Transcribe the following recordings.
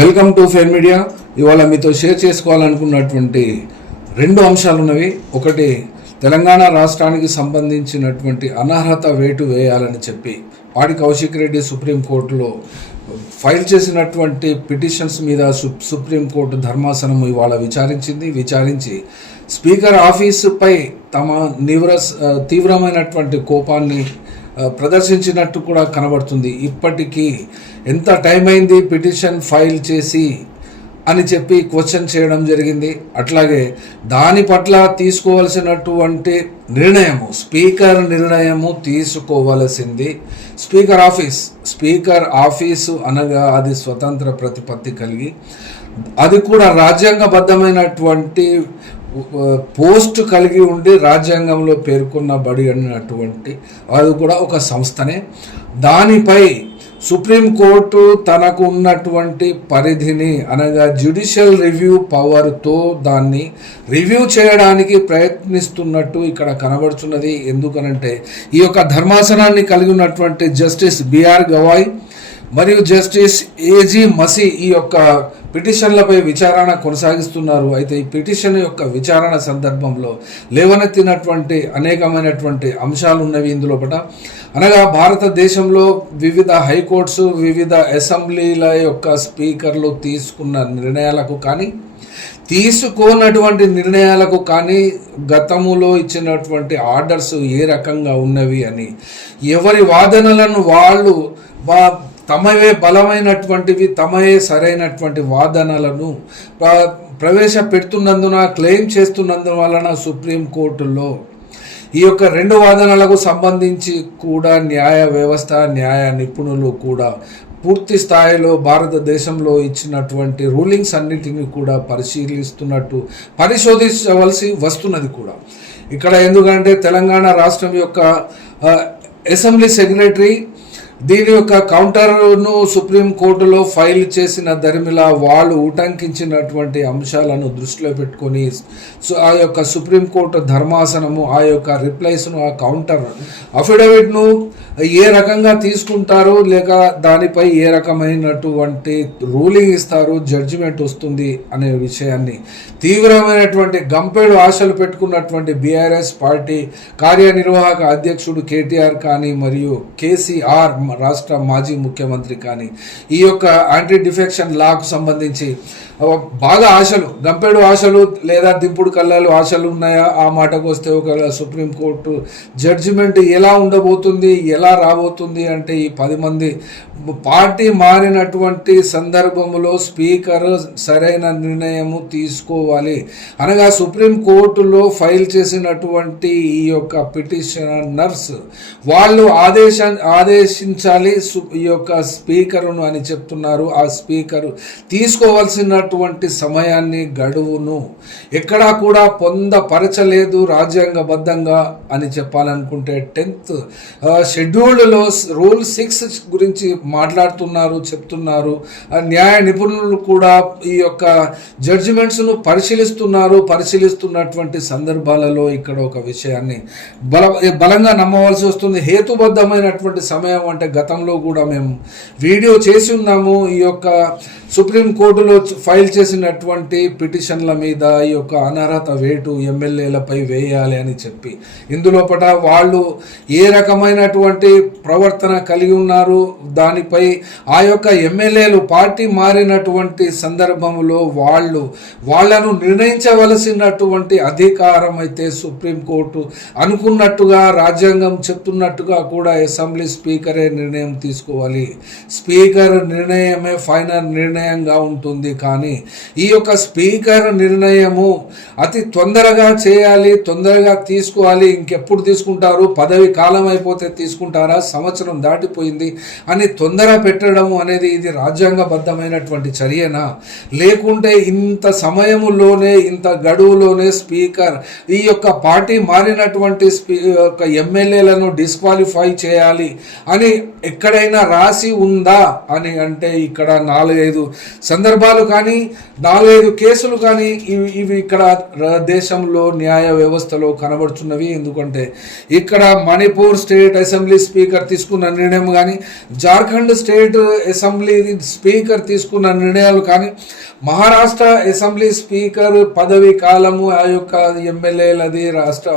Welcome to fair media ఇవాళ మీతో share చేసుకోవాలనుకున్నటువంటి రెండు అంశాలు ఉన్నవి. ఒకటి తెలంగాణ రాష్ట్రానికి సంబంధించినటువంటి అనర్హత వేటు వేయాలని చెప్పి పాడి కౌశిక్ రెడ్డి సుప్రీంకోర్టులో ఫైల్ చేసినటువంటి పిటిషన్స్ మీద సు సుప్రీంకోర్టు ధర్మాసనం ఇవాళ విచారించింది. విచారించి స్పీకర్ ఆఫీసుపై తమ నివ్ర తీవ్రమైనటువంటి కోపాన్ని ప్రదర్శించినట్టు కూడా కనబడుతుంది. ఇప్పటికీ ఎంత టైం అయింది పిటిషన్ ఫైల్ చేసి అని చెప్పి క్వశ్చన్ చేయడం జరిగింది. అట్లాగే దాని పట్ల తీసుకోవాల్సినటువంటి నిర్ణయము స్పీకర్ నిర్ణయము తీసుకోవలసింది. స్పీకర్ ఆఫీస్ స్పీకర్ ఆఫీసు అనగా అది స్వతంత్ర ప్రతిపత్తి కలిగి అది కూడా రాజ్యాంగబద్ధమైనటువంటి పోస్ట్ కలిగి ఉండి రాజ్యాంగంలో పేర్కొన్నబడి అన్నటువంటి అది కూడా ఒక సంస్థనే. దానిపై సుప్రీంకోర్టు తనకు ఉన్నటువంటి పరిధిని అనగా జ్యుడిషియల్ రివ్యూ పవర్తో దాన్ని రివ్యూ చేయడానికి ప్రయత్నిస్తున్నట్టు ఇక్కడ కనబడుతున్నది ఎందుకనంటే ఈ యొక్క ధర్మాసనాన్ని కలిగి ఉన్నటువంటి జస్టిస్ బిఆర్ గవాయ్ మరియు జస్టిస్ ఏజీ మసి ఈ యొక్క పిటిషన్లపై విచారణ కొనసాగిస్తున్నారు. అయితే ఈ పిటిషన్ యొక్క విచారణ సందర్భంలో లేవనెత్తినటువంటి అనేకమైనటువంటి అంశాలు ఉన్నవి ఇందులో పట. అనగా భారతదేశంలో వివిధ హైకోర్ట్స్ వివిధ అసెంబ్లీల యొక్క స్పీకర్లు తీసుకున్న నిర్ణయాలకు కానీ తీసుకోనటువంటి నిర్ణయాలకు కానీ గతములో ఇచ్చినటువంటి ఆర్డర్స్ ఏ రకంగా ఉన్నవి అని ఎవరి వాదనలను వాళ్ళు తమవే బలమైనటువంటివి తమయే సరైనటువంటి వాదనలను ప్ర- ప్రవేశపెడుతున్నందున క్లెయిమ్ చేస్తున్నందు వలన సుప్రీంకోర్టులో ఈ యొక్క రెండు వాదనలకు సంబంధించి కూడా న్యాయ వ్యవస్థ న్యాయ నిపుణులు కూడా పూర్తి స్థాయిలో భారతదేశంలో ఇచ్చినటువంటి రూలింగ్స్ అన్నిటిని కూడా పరిశీలిస్తున్నట్టు పరిశోధించవలసి వస్తున్నది కూడా. ఇక్కడ ఎందుకంటే తెలంగాణ రాష్ట్రం యొక్క అసెంబ్లీ సెక్రటరీ దీని యొక్క కౌంటర్ను సుప్రీంకోర్టులో ఫైల్ చేసిన దరిమిలా వాళ్ళు ఉటంకించినటువంటి అంశాలను దృష్టిలో పెట్టుకొని సో ఆ యొక్క సుప్రీంకోర్టు ధర్మాసనము ఆ యొక్క రిప్లైస్ను ఆ కౌంటర్ అఫిడవిట్ను ఏ రకంగా తీసుకుంటారు లేక దానిపై ఏ రకమైనటువంటి రూలింగ్ ఇస్తారు జడ్జిమెంట్ వస్తుంది అనే విషయాన్ని తీవ్రమైనటువంటి గంపెడు ఆశలు పెట్టుకున్నటువంటి బీఆర్ఎస్ పార్టీ కార్యనిర్వాహక అధ్యక్షుడు కేటీఆర్ కానీ మరియు కేసీఆర్ రాష్ట్ర మాజీ ముఖ్యమంత్రి కానీ ఈ యొక్క యాంటీ డిఫెక్షన్ లాకు సంబంధించి బాగా ఆశలు గంపెడు ఆశలు లేదా దింపుడు కళ్ళాలు ఆశలు ఉన్నాయా? ఆ మాటకు వస్తే ఒక సుప్రీంకోర్టు జడ్జిమెంట్ ఎలా ఉండబోతుంది ఎలా రాబోతుంది అంటే ఈ పది మంది పార్టీ మారినటువంటి సందర్భంలో స్పీకర్ సరైన నిర్ణయము తీసుకోవాలి. అనగా సుప్రీంకోర్టులో ఫైల్ చేసినటువంటి ఈ యొక్క పిటిషనర్స్ వాళ్ళు ఆదేశ ఆదేశించాలి సు- ఈ యొక్క స్పీకరును అని చెప్తున్నారు. ఆ స్పీకరు తీసుకోవాల్సిన అటువంటి సమయాన్ని గడువును. ఎక్కడా కూడా పొందపరచలేదు రాజ్యాంగబద్ధంగా అని చెప్పాలనుకుంటే టెన్త్ షెడ్యూల్డ్లో రూల్ సిక్స్ గురించి మాట్లాడుతున్నారు చెప్తున్నారు. న్యాయ నిపుణులు కూడా ఈ యొక్క జడ్జిమెంట్స్ను పరిశీలిస్తున్నారు. పరిశీలిస్తున్నటువంటి సందర్భాలలో ఇక్కడ ఒక విషయాన్ని బల బలంగా నమ్మవలసి వస్తుంది. హేతుబద్ధమైనటువంటి సమయం అంటే గతంలో కూడా మేము వీడియో చేసి ఉన్నాము. ఈ యొక్క సుప్రీంకోర్టులో ఫైల్ చేసినటువంటి పిటిషన్ల మీద ఈ యొక్క అనర్హత వేటు ఎమ్మెల్యేలపై వేయాలి అని చెప్పి. ఇందులోపట వాళ్ళు ఏ రకమైనటువంటి ప్రవర్తన కలిగి ఉన్నారు దానిపై ఆ యొక్క ఎమ్మెల్యేలు పార్టీ మారినటువంటి సందర్భంలో వాళ్ళు వాళ్ళను నిర్ణయించవలసినటువంటి అధికారం అయితే సుప్రీంకోర్టు అనుకున్నట్టుగా రాజ్యాంగం చెప్తున్నట్టుగా కూడా అసెంబ్లీ స్పీకరే నిర్ణయం తీసుకోవాలి. స్పీకర్ నిర్ణయమే ఫైనల్ నిర్ణయంగా ఉంటుంది కానీ ఈ యొక్క స్పీకర్ నిర్ణయము అతి తొందరగా చేయాలి తొందరగా తీసుకోవాలి ఇంకెప్పుడు తీసుకుంటారు పదవి కాలం అయిపోతే తీసుకుంటారా సంవత్సరం దాటిపోయింది అని తొందర పెట్టడం అనేది ఇది రాజ్యాంగబద్ధమైనటువంటి చర్యనా? లేకుంటే ఇంత సమయములోనే ఇంత గడువులోనే స్పీకర్ ఈ యొక్క పార్టీ మారినటువంటి స్పీ యొక్క ఎమ్మెల్యేలను డిస్క్వాలిఫై చేయాలి అని ఎక్కడైనా రాసి ఉందా అని అంటే ఇక్కడ నాలుగైదు సందర్భాలు కానీ కానీ నాలుగైదు కేసులు కానీ ఇవి ఇవి ఇక్కడ దేశంలో న్యాయ వ్యవస్థలో కనబడుతున్నవి. ఎందుకంటే ఇక్కడ మణిపూర్ స్టేట్ అసెంబ్లీ స్పీకర్ తీసుకున్న నిర్ణయం కానీ జార్ఖండ్ స్టేట్ అసెంబ్లీ స్పీకర్ తీసుకున్న నిర్ణయాలు కానీ మహారాష్ట్ర అసెంబ్లీ స్పీకర్ పదవి కాలము ఆ యొక్క ఎమ్మెల్యేలది రాష్ట్ర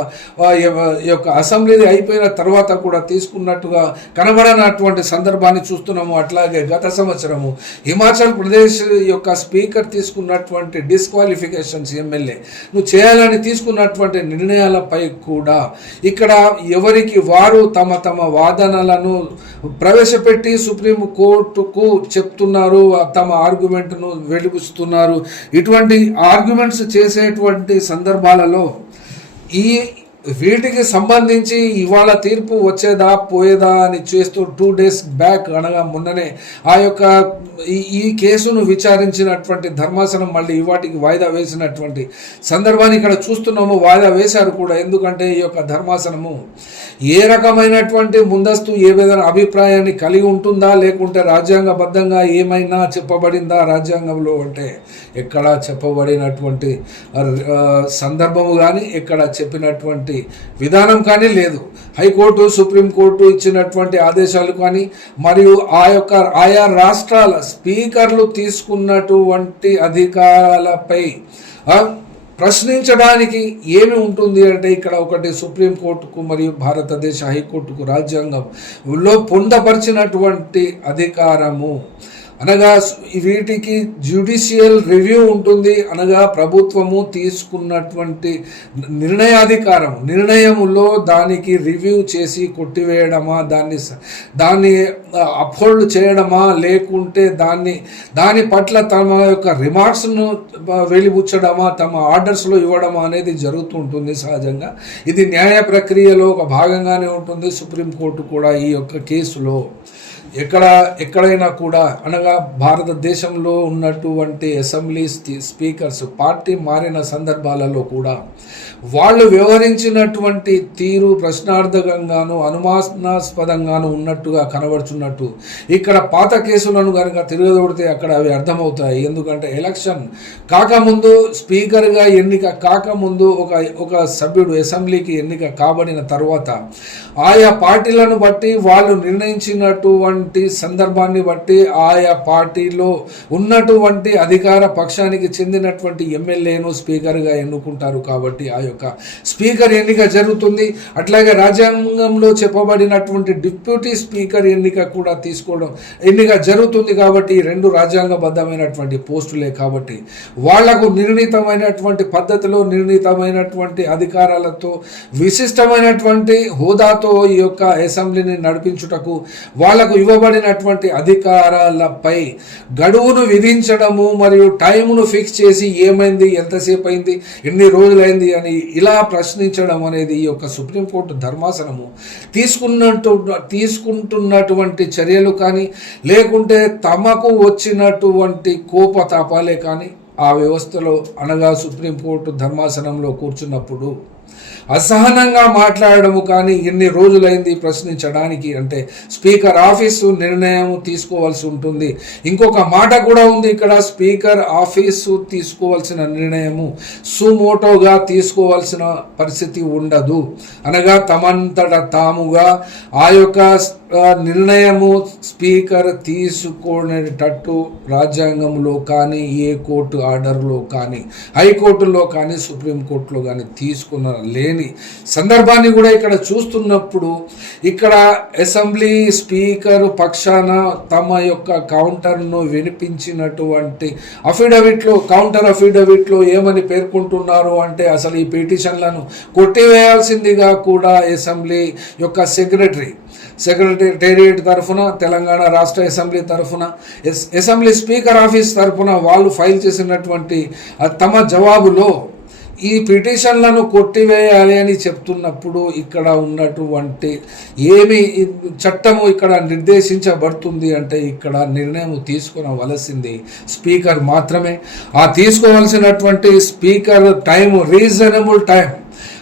యొక్క అసెంబ్లీది అయిపోయిన తర్వాత కూడా తీసుకున్నట్టుగా కనబడనటువంటి సందర్భాన్ని చూస్తున్నాము. అట్లాగే గత సంవత్సరము హిమాచల్ ప్రదేశ్ యొక్క స్పీకర్ తీసుకున్నటువంటి డిస్క్వాలిఫికేషన్స్ ఎమ్మెల్యే. నువ్వు చేయాలని తీసుకున్నటువంటి నిర్ణయాలపై కూడా ఇక్కడ ఎవరికి వారు తమ తమ వాదనలను ప్రవేశపెట్టి సుప్రీం కోర్టుకు చెప్తున్నారు తమ ఆర్గ్యుమెంట్ను వెలుగుస్తున్నారు. ఇటువంటి ఆర్గ్యుమెంట్స్ చేసేటువంటి సందర్భాలలో ఈ వీటికి సంబంధించి ఇవాళ తీర్పు వచ్చేదా పోయేదా అని చేస్తూ టూ డేస్ బ్యాక్ అనగా మొన్ననే ఆ యొక్క ఈ ఈ కేసును విచారించినటువంటి ధర్మాసనం మళ్ళీ ఇవాటికి వాయిదా వేసినటువంటి సందర్భాన్ని ఇక్కడ చూస్తున్నాము. వాయిదా వేశారు కూడా. ఎందుకంటే ఈ యొక్క ధర్మాసనము ఏ రకమైనటువంటి ముందస్తు ఏ విధంగా అభిప్రాయాన్ని కలిగి ఉంటుందా లేకుంటే రాజ్యాంగబద్ధంగా ఏమైనా చెప్పబడిందా రాజ్యాంగంలో అంటే ఎక్కడ చెప్పబడినటువంటి సందర్భము కానీ ఎక్కడ చెప్పినటువంటి విధానం కానీ లేదు. హైకోర్టు సుప్రీంకోర్టు ఇచ్చినటువంటి ఆదేశాలు కానీ మరియు ఆ యొక్క ఆయా రాష్ట్రాల స్పీకర్లు తీసుకున్నటువంటి అధికారాలపై ప్రశ్నించడానికి ఏమి ఉంటుంది అంటే ఇక్కడ ఒకటి సుప్రీంకోర్టుకు మరియు భారతదేశ హైకోర్టుకు రాజ్యాంగంలో పొందపరిచినటువంటి అధికారము. అనగా వీటికి జ్యుడిషియల్ రివ్యూ ఉంటుంది. అనగా ప్రభుత్వము తీసుకున్నటువంటి నిర్ణయాధికారం నిర్ణయములో దానికి రివ్యూ చేసి కొట్టివేయడమా దాన్ని స- దాన్ని అప్హోల్డ్ చేయడమా లేకుంటే దాన్ని దాని పట్ల తమ యొక్క రిమార్క్స్ను వెలిబుచ్చడమా తమ ఆర్డర్స్లో ఇవ్వడమా అనేది జరుగుతుంటుంది సహజంగా. ఇది న్యాయ ప్రక్రియలో ఒక భాగంగానే ఉంటుంది సుప్రీంకోర్టు కూడా ఈ యొక్క కేసులో. ఎక్కడ ఎక్కడైనా కూడా అనగా భారతదేశంలో ఉన్నటువంటి అసెంబ్లీ స్పీకర్స్ పార్టీ మారిన సందర్భాలలో కూడా వాళ్ళు వ్యవహరించినటువంటి తీరు ప్రశ్నార్థకంగాను అనుమానాస్పదంగాను ఉన్నట్టుగా కనబడుచున్నట్టు ఇక్కడ పాత కేసులను కనుక తిరగదొడితే అక్కడ అవి అర్థమవుతాయి. ఎందుకంటే ఎలక్షన్ కాకముందు స్పీకర్గా ఎన్నిక కాకముందు ఒక ఒక సభ్యుడు అసెంబ్లీకి ఎన్నిక కాబడిన తర్వాత ఆయా పార్టీలను బట్టి వాళ్ళు నిర్ణయించినటువంటి సందర్భాన్ని బట్టి ఆయా పార్టీలో ఉన్నటువంటి అధికార పక్షానికి చెందినటువంటి ఎమ్మెల్యేను స్పీకర్గా ఎన్నుకుంటారు కాబట్టి ఆ యొక్క స్పీకర్ ఎన్నిక జరుగుతుంది. అట్లాగే రాజ్యాంగంలో చెప్పబడినటువంటి డిప్యూటీ స్పీకర్ ఎన్నిక కూడా తీసుకోవడం ఎన్నిక జరుగుతుంది కాబట్టి రెండు రాజ్యాంగబద్ధమైనటువంటి పోస్టులే కాబట్టి వాళ్ళకు నిర్ణీతమైనటువంటి పద్ధతిలో నిర్ణీతమైనటువంటి అధికారాలతో విశిష్టమైనటువంటి హోదాతో ఈ యొక్క అసెంబ్లీని నడిపించుటకు వాళ్ళకు ఇవ్వబడినటువంటి అధికారాలపై గడువును విధించడము మరియు టైమును ఫిక్స్ చేసి ఏమైంది ఎంతసేపు అయింది ఎన్ని రోజులైంది అని ఇలా ప్రశ్నించడం అనేది ఈ యొక్క సుప్రీంకోర్టు ధర్మాసనము. తీసుకున్నట్టు తీసుకుంటున్నటువంటి చర్యలు కానీ లేకుంటే తమకు వచ్చినటువంటి కోపతాపాలే కానీ ఆ వ్యవస్థలో అనగా సుప్రీంకోర్టు ధర్మాసనంలో కూర్చున్నప్పుడు అసహనంగా మాట్లాడడము కానీ ఎన్ని రోజులైంది ప్రశ్నించడానికి అంటే స్పీకర్ ఆఫీసు నిర్ణయం తీసుకోవాల్సి ఉంటుంది. ఇంకొక మాట కూడా ఉంది ఇక్కడ స్పీకర్ ఆఫీసు తీసుకోవాల్సిన నిర్ణయము సుమోటోగా తీసుకోవాల్సిన పరిస్థితి ఉండదు. అనగా తమంతట తాముగా ఆ యొక్క నిర్ణయము స్పీకర్ తీసుకునేటట్టు రాజ్యాంగంలో కానీ ఏ కోర్టు ఆర్డర్లో కానీ హైకోర్టులో కానీ సుప్రీంకోర్టులో కానీ తీసుకున్న లేని సందర్భాన్ని కూడా ఇక్కడ చూస్తున్నప్పుడు ఇక్కడ అసెంబ్లీ స్పీకర్ పక్షాన తమ యొక్క కౌంటర్ను వినిపించినటువంటి అఫిడవిట్లో కౌంటర్ అఫిడవిట్లో ఏమని పేర్కొంటున్నారు అంటే అసలు ఈ పిటిషన్లను కొట్టివేయాల్సిందిగా కూడా అసెంబ్లీ యొక్క సెక్రటరీ సెక్రటేరియట్ తరఫున తెలంగాణ రాష్ట్ర అసెంబ్లీ తరఫున ఎస్- అసెంబ్లీ స్పీకర్ ఆఫీస్ తరఫున వాళ్ళు ఫైల్ చేసినటువంటి తమ జవాబులో ఈ పిటిషన్లను కొట్టివేయాలి అని చెప్తున్నప్పుడు ఇక్కడ ఉన్నటువంటి ఏమి చట్టము ఇక్కడ నిర్దేశించబడుతుంది అంటే ఇక్కడ నిర్ణయం తీసుకునవలసింది స్పీకర్ మాత్రమే. ఆ తీసుకోవాల్సినటువంటి స్పీకర్ టైం రీజనబుల్ టైం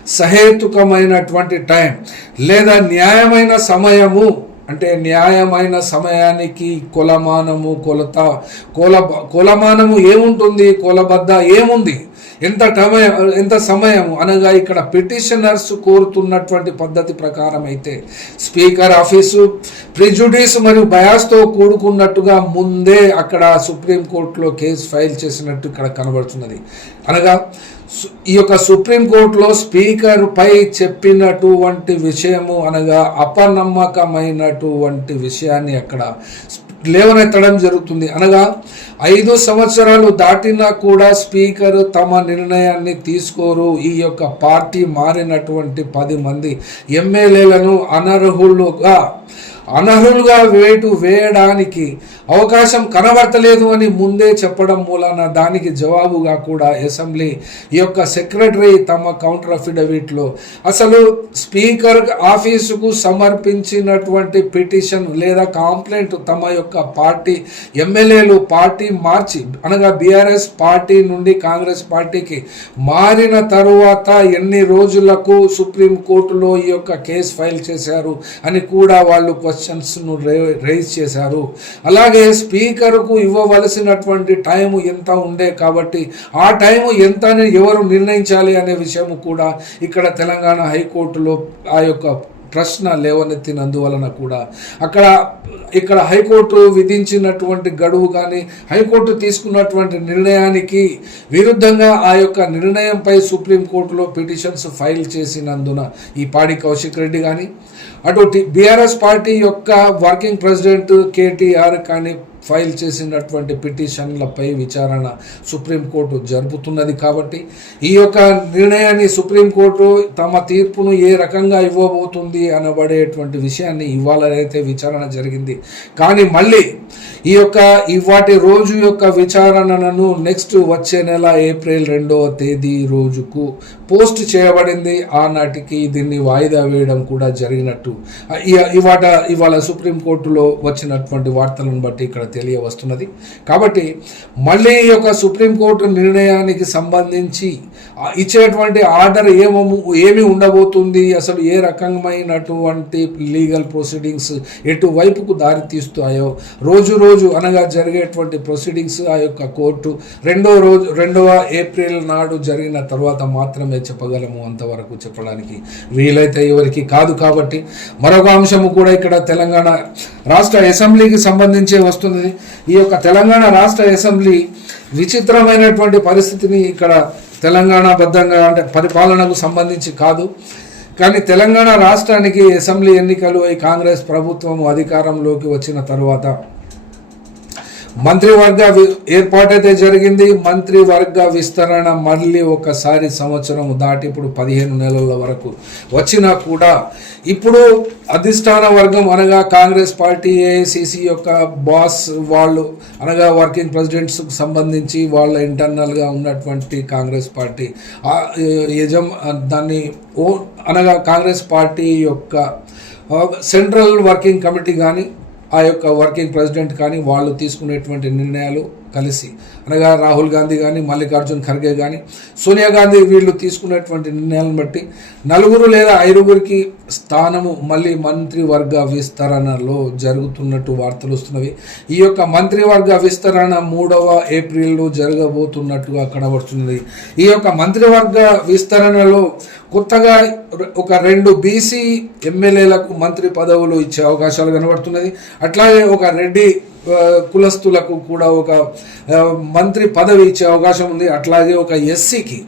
సహేతుకమైనటువంటి టైం లేదా న్యాయమైన సమయము అంటే న్యాయమైన సమయానికి కొలమానము కొలత కుల కొలమానము ఏముంటుంది? కొలబద్ద ఏముంది? ఎంత టమయం ఎంత సమయం అనగా ఇక్కడ పిటిషనర్స్ కోరుతున్నటువంటి పద్ధతి ప్రకారం అయితే స్పీకర్ ఆఫీసు ప్రిజుడిస్ మరియు బయాస్తో కూడుకున్నట్టుగా ముందే అక్కడ సుప్రీంకోర్టులో కేసు ఫైల్ చేసినట్టు ఇక్కడ కనబడుతున్నది. అనగా ఈ యొక్క సుప్రీంకోర్టులో స్పీకర్ పై చెప్పినటువంటి విషయము అనగా అపనమ్మకమైనటువంటి విషయాన్ని అక్కడ లేవనెత్తడం జరుగుతుంది. అనగా ఐదు సంవత్సరాలు దాటినా కూడా స్పీకర్ తమ నిర్ణయాన్ని తీసుకోరు. ఈ యొక్క పార్టీ మారినటువంటి పది మంది ఎమ్మెల్యేలను అనర్హులుగా అనర్హులుగా వేటు వేయడానికి అవకాశం కనబడతలేదు అని ముందే చెప్పడం మూలాన దానికి జవాబుగా కూడా అసెంబ్లీ ఈ యొక్క సెక్రటరీ తమ కౌంటర్ అఫిడవిట్లో అసలు స్పీకర్ ఆఫీసుకు సమర్పించినటువంటి పిటిషన్ లేదా కాంప్లైంట్ తమ యొక్క పార్టీ ఎమ్మెల్యేలు పార్టీ మార్చి అనగా బీఆర్ఎస్ పార్టీ నుండి కాంగ్రెస్ పార్టీకి మారిన తరువాత ఎన్ని రోజులకు సుప్రీం కోర్టులో ఈ యొక్క కేసు ఫైల్ చేశారు అని కూడా వాళ్ళు క్వశ్చన్స్ను రైజ్ చేశారు. అలాగే స్పీకర్కు ఇవ్వవలసినటువంటి టైము ఎంత ఉండే కాబట్టి ఆ టైము ఎంత అని ఎవరు నిర్ణయించాలి అనే విషయం కూడా ఇక్కడ తెలంగాణ హైకోర్టులో ఆ యొక్క ప్రశ్న లేవనెత్తినందువలన కూడా. అక్కడ ఇక్కడ హైకోర్టు విధించినటువంటి గడువు కానీ హైకోర్టు తీసుకున్నటువంటి నిర్ణయానికి విరుద్ధంగా ఆ యొక్క నిర్ణయంపై సుప్రీంకోర్టులో పిటిషన్స్ ఫైల్ చేసినందున ఈ పాడి కౌశిక్ రెడ్డి కానీ అటు బీఆర్ఎస్ పార్టీ యొక్క వర్కింగ్ ప్రెసిడెంట్ కేటీఆర్ కానీ ఫైల్ చేసినటువంటి పిటిషన్లపై విచారణ సుప్రీంకోర్టు జరుపుతున్నది కాబట్టి ఈ యొక్క నిర్ణయాన్ని సుప్రీంకోర్టు తమ తీర్పును ఏ రకంగా ఇవ్వబోతుంది అనబడేటువంటి విషయాన్ని ఇవ్వాలనైతే విచారణ జరిగింది. కానీ మళ్ళీ ఈ యొక్క ఇవాటి రోజు యొక్క విచారణను నెక్స్ట్ వచ్చే నెల ఏప్రిల్ రెండవ తేదీ రోజుకు పోస్ట్ చేయబడింది. ఆనాటికి దీన్ని వాయిదా వేయడం కూడా జరిగినట్టు. ఇవాట ఇవాళ సుప్రీంకోర్టులో వచ్చినటువంటి వార్తలను బట్టి ఇక్కడ తెలియవస్తున్నది. కాబట్టి మళ్ళీ ఈ యొక్క సుప్రీంకోర్టు నిర్ణయానికి సంబంధించి ఇచ్చేటువంటి ఆర్డర్ ఏమము ఏమి ఉండబోతుంది అసలు ఏ రకమైనటువంటి లీగల్ ప్రొసీడింగ్స్ ఎటువైపుకు దారి తీస్తాయో రోజు రోజు అనగా జరిగేటువంటి ప్రొసీడింగ్స్ ఆ యొక్క కోర్టు రెండో రోజు రెండవ ఏప్రిల్ నాడు జరిగిన తర్వాత మాత్రమే చెప్పగలము అంతవరకు చెప్పడానికి వీలైతే ఎవరికి కాదు కాబట్టి. మరొక అంశము కూడా ఇక్కడ తెలంగాణ రాష్ట్ర అసెంబ్లీకి సంబంధించే వస్తుంది ఈ యొక్క తెలంగాణ రాష్ట్ర అసెంబ్లీ విచిత్రమైనటువంటి పరిస్థితిని ఇక్కడ తెలంగాణ బద్ధంగా అంటే పరిపాలనకు సంబంధించి కాదు. కానీ తెలంగాణ రాష్ట్రానికి అసెంబ్లీ ఎన్నికలు ఈ కాంగ్రెస్ ప్రభుత్వం అధికారంలోకి వచ్చిన తర్వాత మంత్రివర్గ ఏర్పాటైతే జరిగింది మంత్రివర్గ విస్తరణ మళ్ళీ ఒకసారి సంవత్సరం దాటి ఇప్పుడు పదిహేను నెలల వరకు వచ్చినా కూడా ఇప్పుడు అధిష్టాన వర్గం అనగా కాంగ్రెస్ పార్టీ ఏఐసిసి యొక్క బాస్ వాళ్ళు అనగా వర్కింగ్ ప్రెసిడెంట్స్కి సంబంధించి వాళ్ళ ఇంటర్నల్గా ఉన్నటువంటి కాంగ్రెస్ పార్టీ ఆ యజం దాన్ని ఓ అనగా కాంగ్రెస్ పార్టీ యొక్క సెంట్రల్ వర్కింగ్ కమిటీ కానీ ఆ యొక్క వర్కింగ్ ప్రెసిడెంట్ కానీ వాళ్ళు తీసుకునేటువంటి నిర్ణయాలు కలిసి. అనగా రాహుల్ గాంధీ కానీ మల్లికార్జున్ ఖర్గే కానీ సోనియా గాంధీ వీళ్ళు తీసుకున్నటువంటి నిర్ణయాలను బట్టి నలుగురు లేదా ఐదుగురికి స్థానము మళ్ళీ మంత్రివర్గ విస్తరణలో జరుగుతున్నట్టు వార్తలు వస్తున్నవి. ఈ యొక్క మంత్రివర్గ విస్తరణ మూడవ ఏప్రిల్లో జరగబోతున్నట్టుగా కనబడుతున్నది. ఈ యొక్క మంత్రివర్గ విస్తరణలో కొత్తగా ఒక రెండు బీసీ ఎమ్మెల్యేలకు మంత్రి పదవులు ఇచ్చే అవకాశాలు కనబడుతున్నది. అట్లాగే ఒక రెడ్డి కులస్తులకు కూడా ఒక మంత్రి పదవి ఇచ్చే అవకాశం ఉంది. అట్లాగే ఒక ఎస్సీకి.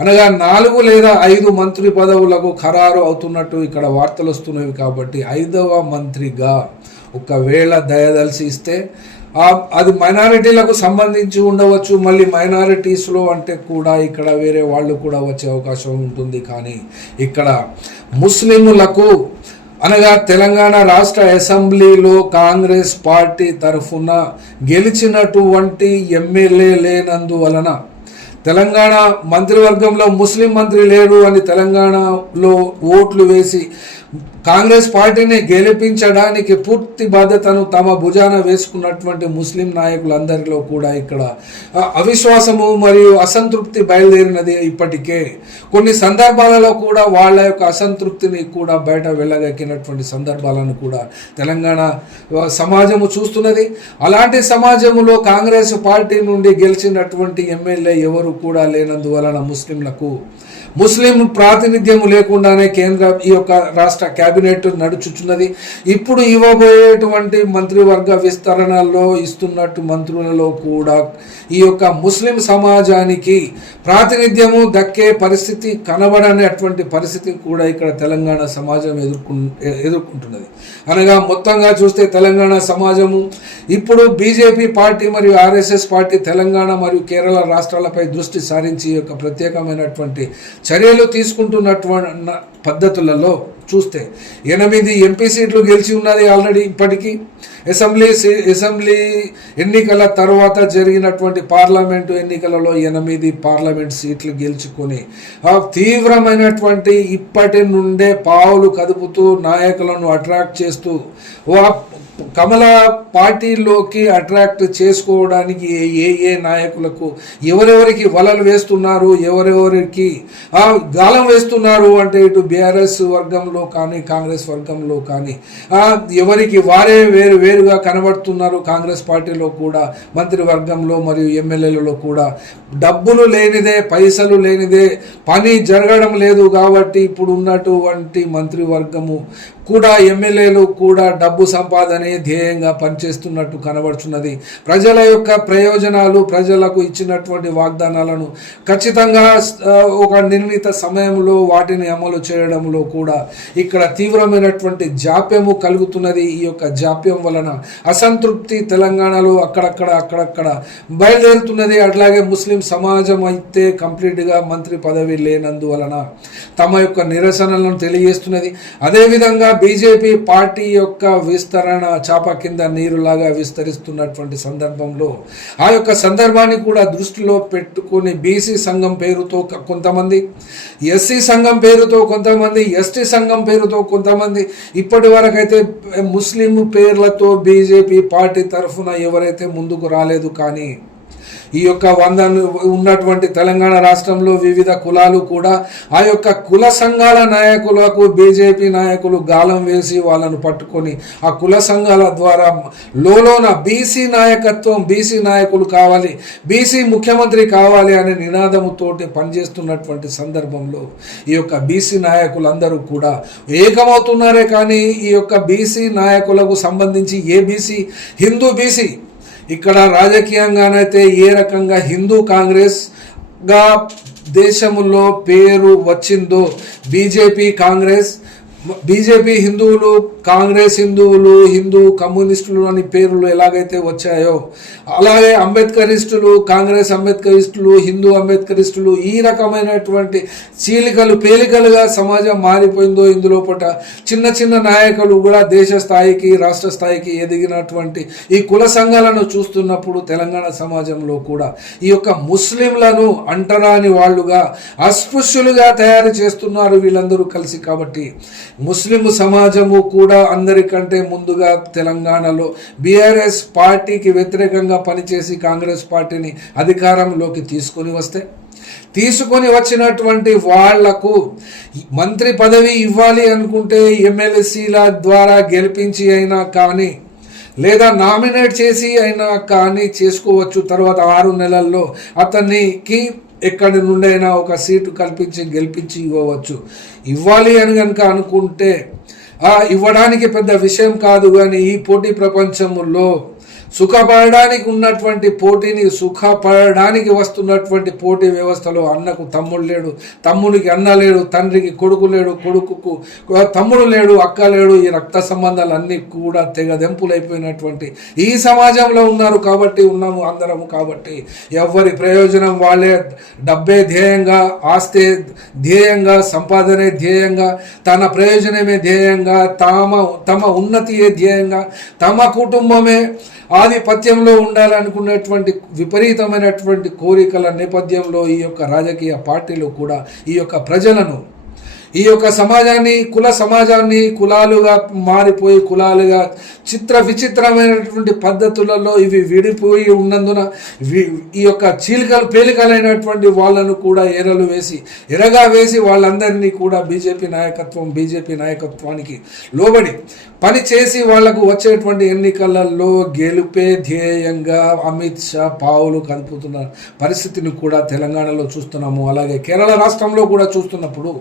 అనగా నాలుగు లేదా ఐదు మంత్రి పదవులకు ఖరారు అవుతున్నట్టు ఇక్కడ వార్తలు వస్తున్నవి కాబట్టి ఐదవ మంత్రిగా ఒకవేళ దయదలిసి ఇస్తే అది మైనారిటీలకు సంబంధించి ఉండవచ్చు. మళ్ళీ మైనారిటీస్లో అంటే కూడా ఇక్కడ వేరే వాళ్ళు కూడా వచ్చే అవకాశం ఉంటుంది. కానీ ఇక్కడ ముస్లింలకు అనగా తెలంగాణ రాష్ట్ర అసెంబ్లీలో కాంగ్రెస్ పార్టీ తరఫున గెలిచినటువంటి ఎమ్మెల్యే లేనందువలన తెలంగాణ మంత్రివర్గంలో ముస్లిం మంత్రి లేడు అని తెలంగాణలో ఓట్లు వేసి కాంగ్రెస్ పార్టీని గెలిపించడానికి పూర్తి బాధ్యతను తమ భుజాన వేసుకున్నటువంటి ముస్లిం నాయకులందరిలో కూడా ఇక్కడ అవిశ్వాసము మరియు అసంతృప్తి బయలుదేరినది ఇప్పటికే. కొన్ని సందర్భాలలో కూడా వాళ్ళ యొక్క అసంతృప్తిని కూడా బయట వెళ్ళగక్కినటువంటి సందర్భాలను కూడా తెలంగాణ సమాజము చూస్తున్నది. అలాంటి సమాజములో కాంగ్రెస్ పార్టీ నుండి గెలిచినటువంటి ఎమ్మెల్యే ఎవరు కూడా లేనందువలన ముస్లింలకు ముస్లిం ప్రాతినిధ్యం లేకుండానే కేంద్ర ఈ యొక్క రాష్ట్ర కేబినెట్ నడుచుచున్నది. ఇప్పుడు ఇవ్వబోయేటువంటి మంత్రివర్గ విస్తరణలో ఇస్తున్నట్టు మంత్రులలో కూడా ఈ యొక్క ముస్లిం సమాజానికి ప్రాతినిధ్యము దక్కే పరిస్థితి కనబడనేటువంటి పరిస్థితి కూడా ఇక్కడ తెలంగాణ సమాజం ఎదుర్కొ ఎదుర్కొంటున్నది. అనగా మొత్తంగా చూస్తే తెలంగాణ సమాజము ఇప్పుడు బీజేపీ పార్టీ మరియు ఆర్ఎస్ఎస్ పార్టీ తెలంగాణ మరియు కేరళ రాష్ట్రాలపై దృష్టి సారించి ఈ యొక్క ప్రత్యేకమైనటువంటి చర్యలు తీసుకుంటున్నటువంటి పద్ధతులలో చూస్తే ఎనిమిది ఎంపీ సీట్లు గెలిచి ఉన్నది ఆల్రెడీ ఇప్పటికీ. అసెంబ్లీ అసెంబ్లీ ఎన్నికల తర్వాత జరిగినటువంటి పార్లమెంటు ఎన్నికలలో ఎనిమిది పార్లమెంట్ సీట్లు గెలుచుకొని తీవ్రమైనటువంటి ఇప్పటి నుండే పావులు కదుపుతూ నాయకులను అట్రాక్ట్ చేస్తూ వా- కమల పార్టీలోకి అట్రాక్ట్ చేసుకోవడానికి ఏ- ఏ నాయకులకు ఎవరెవరికి వలలు వేస్తున్నారు ఎవరెవరికి గాలం వేస్తున్నారు అంటే ఇటు బీఆర్ఎస్ వర్గంలో కానీ కాంగ్రెస్ వర్గంలో కానీ ఎవరికి వారే వేరు వేరుగా కనబడుతున్నారు కాంగ్రెస్ పార్టీలో కూడా మంత్రివర్గంలో మరియు ఎమ్మెల్యేలలో కూడా. డబ్బులు లేనిదే పైసలు లేనిదే పని జరగడం లేదు కాబట్టి ఇప్పుడు ఉన్నటువంటి మంత్రివర్గము కూడా ఎమ్మెల్యేలు కూడా డబ్బు సంపాదన ధ్యేయంగా పనిచేస్తున్నట్టు కనబడుచున్నది. ప్రజల యొక్క ప్రయోజనాలు ప్రజలకు ఇచ్చినటువంటి వాగ్దానాలను ఖచ్చితంగా ఒక నిర్ణీత సమయంలో వాటిని అమలు చేయడంలో కూడా ఇక్కడ తీవ్రమైనటువంటి జాప్యము కలుగుతున్నది ఈ యొక్క జాప్యం వలన. అసంతృప్తి తెలంగాణలో అక్కడక్కడ అక్కడక్కడ బయలుదేరుతున్నది. అట్లాగే ముస్లిం సమాజం అయితే కంప్లీట్గా మంత్రి పదవి లేనందువలన తమ యొక్క నిరసనలను తెలియజేస్తున్నది. అదేవిధంగా బీజేపీ పార్టీ యొక్క విస్తరణ చాప కింద నీరులాగా విస్తరిస్తున్నటువంటి సందర్భంలో ఆ యొక్క సందర్భాన్ని కూడా దృష్టిలో పెట్టుకుని బీసీ సంఘం పేరుతో కొంతమంది ఎస్సీ సంఘం పేరుతో కొంతమంది ఎస్టీ సంఘం పేరుతో కొంతమంది ఇప్పటి వరకైతే ముస్లిం పేర్లతో బీజేపీ పార్టీ తరఫున ఎవరైతే ముందుకు రాలేదు కానీ ఈ యొక్క వంద ఉన్నటువంటి తెలంగాణ రాష్ట్రంలో వివిధ కులాలు కూడా ఆ యొక్క కుల సంఘాల నాయకులకు బీజేపీ నాయకులు గాలం వేసి వాళ్ళను పట్టుకొని ఆ కుల సంఘాల ద్వారా లోలోన బీసీ నాయకత్వం బీసీ నాయకులు కావాలి బీసీ ముఖ్యమంత్రి కావాలి అనే నినాదముతోటి పనిచేస్తున్నటువంటి సందర్భంలో ఈ యొక్క బీసీ నాయకులందరూ కూడా ఏకమవుతున్నారే కానీ ఈ యొక్క బీసీ నాయకులకు సంబంధించి ఏబీసీ హిందూ బీసీ ఇక్కడ రాజకీయంగానైతే ఏ రకంగా హిందూ కాంగ్రెస్గా దేశంలో పేరు వచ్చిందో బీజేపీ కాంగ్రెస్ బీజేపీ హిందువులు కాంగ్రెస్ హిందువులు హిందూ కమ్యూనిస్టులు అని పేర్లు ఎలాగైతే వచ్చాయో అలాగే అంబేద్కరిస్టులు కాంగ్రెస్ అంబేద్కరిస్టులు హిందూ అంబేద్కరిస్టులు ఈ రకమైనటువంటి చీలికలు పేలికలుగా సమాజం మారిపోయిందో ఇందులో పట చిన్న చిన్న నాయకులు కూడా దేశ స్థాయికి రాష్ట్ర స్థాయికి ఎదిగినటువంటి ఈ కుల సంఘాలను చూస్తున్నప్పుడు తెలంగాణ సమాజంలో కూడా ఈ యొక్క ముస్లింలను అంటరాని వాళ్ళుగా అస్పృశ్యులుగా తయారు చేస్తున్నారు వీళ్ళందరూ కలిసి కాబట్టి ముస్లిం సమాజము కూడా అందరికంటే ముందుగా తెలంగాణలో బీఆర్ఎస్ పార్టీకి వ్యతిరేకంగా పనిచేసి కాంగ్రెస్ పార్టీని అధికారంలోకి తీసుకొని వస్తే తీసుకొని వచ్చినటువంటి వాళ్ళకు మంత్రి పదవి ఇవ్వాలి అనుకుంటే ఎమ్మెల్సీల ద్వారా గెలిపించి అయినా కానీ లేదా నామినేట్ చేసి అయినా కానీ చేసుకోవచ్చు. తర్వాత ఆరు నెలల్లో అతనికి ఎక్కడి నుండైనా ఒక సీటు కల్పించి గెలిపించి ఇవ్వవచ్చు. ఇవ్వాలి అని కనుక అనుకుంటే ఇవ్వడానికి పెద్ద విషయం కాదు కానీ ఈ పోటీ ప్రపంచంలో సుఖపడడానికి ఉన్నటువంటి పోటీని సుఖపడడానికి వస్తున్నటువంటి పోటీ వ్యవస్థలో అన్నకు తమ్ముడు లేడు తమ్మునికి అన్న లేడు తండ్రికి కొడుకు లేడు కొడుకుకు తమ్ముడు లేడు అక్క లేడు ఈ రక్త సంబంధాలు అన్నీ కూడా తెగదెంపులైపోయినటువంటి ఈ సమాజంలో ఉన్నారు కాబట్టి ఉన్నాము అందరము కాబట్టి ఎవరి ప్రయోజనం వాళ్ళే డబ్బే ధ్యేయంగా ఆస్తే ధ్యేయంగా సంపాదనే ధ్యేయంగా తన ప్రయోజనమే ధ్యేయంగా తమ తమ ఉన్నతియే ధ్యేయంగా తమ కుటుంబమే ఆధిపత్యంలో ఉండాలనుకున్నటువంటి విపరీతమైనటువంటి కోరికల నేపథ్యంలో ఈ యొక్క రాజకీయ పార్టీలు కూడా ఈ యొక్క ప్రజలను ఈ యొక్క సమాజాన్ని కుల సమాజాన్ని కులాలుగా మారిపోయి కులాలుగా చిత్ర విచిత్రమైనటువంటి పద్ధతులలో ఇవి విడిపోయి ఉన్నందున ఈ యొక్క చీలికలు పేలికలైనటువంటి వాళ్ళను కూడా ఎరలు వేసి ఎరగా వేసి వాళ్ళందరినీ కూడా బీజేపీ నాయకత్వం బీజేపీ నాయకత్వానికి లోబడి పని చేసి వాళ్ళకు వచ్చేటువంటి ఎన్నికలలో గెలుపే ధ్యేయంగా అమిత్ షా పావులు కలుపుతున్న పరిస్థితిని కూడా తెలంగాణలో చూస్తున్నాము. అలాగే కేరళ రాష్ట్రంలో కూడా చూస్తున్నప్పుడు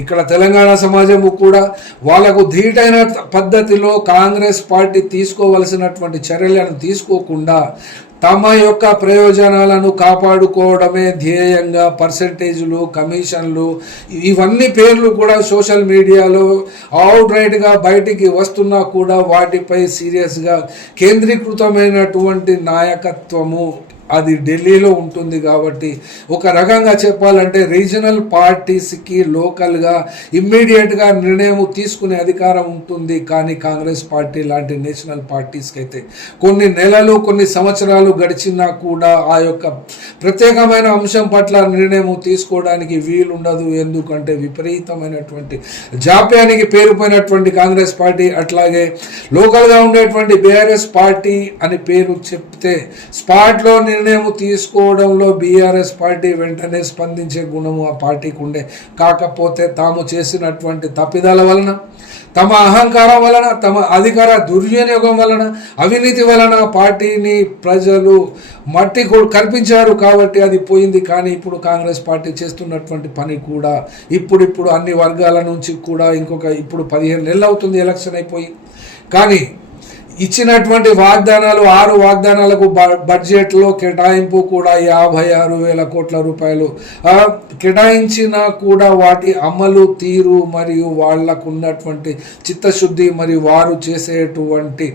ఇక్కడ తెలంగాణ సమాజము కూడా వాళ్ళకు ధీటైన పద్ధతిలో కాంగ్రెస్ పార్టీ తీసుకోవలసినటువంటి చర్యలను తీసుకోకుండా తమ యొక్క ప్రయోజనాలను కాపాడుకోవడమే ధ్యేయంగా పర్సంటేజ్లు కమిషన్లు ఇవన్నీ పేర్లు కూడా సోషల్ మీడియాలో అవుట్ రైట్గా బయటికి వస్తున్నా కూడా వాటిపై సీరియస్గా కేంద్రీకృతమైనటువంటి నాయకత్వము అది ఢిల్లీలో ఉంటుంది కాబట్టి ఒక రకంగా చెప్పాలంటే రీజనల్ పార్టీస్కి లోకల్గా ఇమ్మీడియట్గా నిర్ణయం తీసుకునే అధికారం ఉంటుంది. కానీ కాంగ్రెస్ పార్టీ లాంటి నేషనల్ పార్టీస్కి అయితే కొన్ని నెలలు కొన్ని సంవత్సరాలు గడిచినా కూడా ఆ యొక్క ప్రత్యేకమైన అంశం పట్ల నిర్ణయం తీసుకోవడానికి వీలుండదు. ఎందుకంటే విపరీతమైనటువంటి జాప్యానికి పేరుపోయినటువంటి కాంగ్రెస్ పార్టీ అట్లాగే లోకల్గా ఉండేటువంటి బీఆర్ఎస్ పార్టీ అని పేరు చెప్తే స్పాట్లో నిర్ణయం నిర్ణయం తీసుకోవడంలో బీఆర్ఎస్ పార్టీ వెంటనే స్పందించే గుణము ఆ పార్టీకి ఉండే. కాకపోతే తాము చేసినటువంటి తప్పిదాల వలన తమ అహంకారం వలన తమ అధికార దుర్వినియోగం వలన అవినీతి వలన పార్టీని ప్రజలు మట్టి కల్పించారు కాబట్టి అది పోయింది. కానీ ఇప్పుడు కాంగ్రెస్ పార్టీ చేస్తున్నటువంటి పని కూడా ఇప్పుడిప్పుడు అన్ని వర్గాల నుంచి కూడా ఇంకొక ఇప్పుడు పదిహేను నెలలు అవుతుంది ఎలక్షన్ అయిపోయి. కానీ ఇచ్చినటువంటి వాగ్దానాలు ఆరు వాగ్దానాలకు బ- బడ్జెట్లో కేటాయింపు కూడా యాభై ఆరు వేల కోట్ల రూపాయలు. కేటాయించినా కూడా వాటి అమలు తీరు మరియు వాళ్ళకు ఉన్నటువంటి చిత్తశుద్ధి మరియు వారు చేసేటువంటి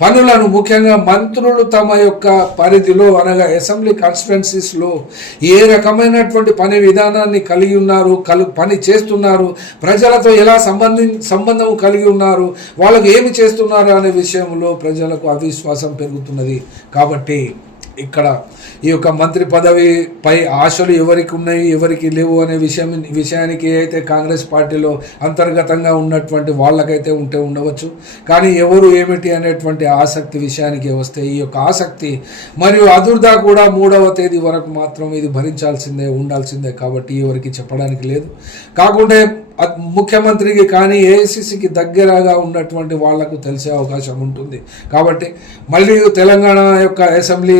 పనులను ముఖ్యంగా మంత్రులు తమ యొక్క పరిధిలో అనగా అసెంబ్లీ కాన్స్టిట్యున్సీస్లో ఏ రకమైనటువంటి పని విధానాన్ని కలిగి ఉన్నారు కలు పని చేస్తున్నారు ప్రజలతో ఎలా సంబంధి సంబంధం కలిగి ఉన్నారు వాళ్ళకు ఏమి చేస్తున్నారు అనే విషయంలో ప్రజలకు అవిశ్వాసం పెరుగుతున్నది. కాబట్టి ఇక్కడ ఈ యొక్క మంత్రి పదవి పై ఆశలు ఎవరికి ఉన్నాయి ఎవరికి లేవు అనే విషయం విషయానికి అయితే కాంగ్రెస్ పార్టీలో అంతర్గతంగా ఉన్నటువంటి వాళ్ళకైతే ఉంటే ఉండవచ్చు. కానీ ఎవరు ఏమిటి అనేటువంటి ఆసక్తి విషయానికి వస్తే ఈ యొక్క ఆసక్తి మరియు అదుర్దా కూడా మూడవ తేదీ వరకు మాత్రం ఇది భరించాల్సిందే ఉండాల్సిందే కాబట్టి ఎవరికి చెప్పడానికి లేదు. కాకుంటే ముఖ్యమంత్రికి కానీ ఏఐసిసికి దగ్గరగా ఉన్నటువంటి వాళ్ళకు తెలిసే అవకాశం ఉంటుంది. కాబట్టి మళ్ళీ తెలంగాణ యొక్క అసెంబ్లీ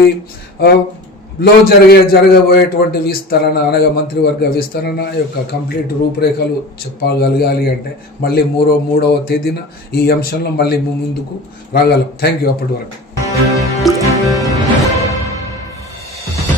లో జరిగే జరగబోయేటువంటి విస్తరణ అనగా మంత్రివర్గ విస్తరణ యొక్క కంప్లీట్ రూపురేఖలు చెప్పగలగాలి అంటే మళ్ళీ మూడో మూడవ తేదీన ఈ అంశంలో మళ్ళీ ముందుకు రాగలం. థ్యాంక్ యూ అప్పటి వరకు.